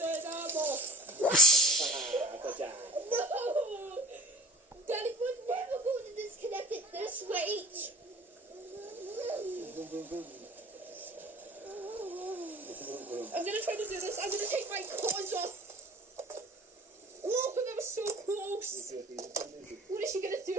Good job. No! Daddy was never going to disconnect it this way. I'm gonna try to do this. I'm gonna take my claws off. Oh, that was so close. What is she gonna do?